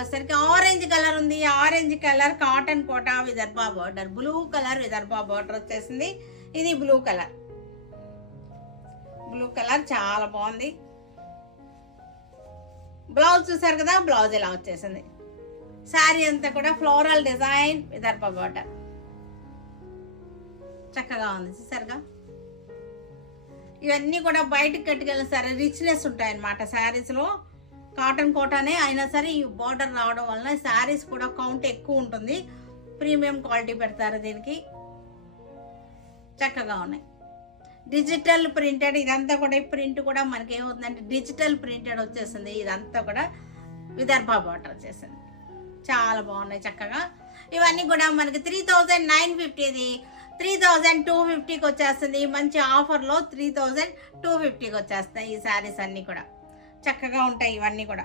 వచ్చేసరికి orange colour ఉంది. Orange colour cotton కోటా Vidarbha border, blue colour Vidarbha border వచ్చేసింది. ఇది బ్లూ కలర్, బ్లూ కలర్ చాలా బాగుంది. బ్లౌజ్ చూసారు కదా, బ్లౌజ్ ఇలా వచ్చేసింది. శారీ అంతా కూడా ఫ్లోరల్ డిజైన్ విదర్భ బార్డర్, చక్కగా ఉంది చూసారుగా. ఇవన్నీ కూడా బయటకు కట్టుకెళ్ళిన సరే రిచ్నెస్ ఉంటాయి అన్నమాట శారీస్లో. కాటన్ కోటానే అయినా సరే ఈ బార్డర్ రావడం వలన శారీస్ కూడా కౌంట్ ఎక్కువ ఉంటుంది. ప్రీమియం క్వాలిటీ పెడతారు దీనికి, చక్కగా ఉన్నాయి. డిజిటల్ ప్రింటెడ్ ఇదంతా కూడా, ఈ ప్రింట్ కూడా మనకి ఏమవుతుందంటే డిజిటల్ ప్రింటెడ్ వచ్చేసింది. ఇదంతా కూడా విదర్భ బార్డర్ వచ్చేసింది, చాలా బాగున్నాయి చక్కగా. ఇవన్నీ కూడా మనకి 3950, 3250కి వచ్చేస్తుంది. మంచి ఆఫర్లో 3250కి వచ్చేస్తాయి ఈ శారీస్ అన్నీ కూడా, చక్కగా ఉంటాయి ఇవన్నీ కూడా.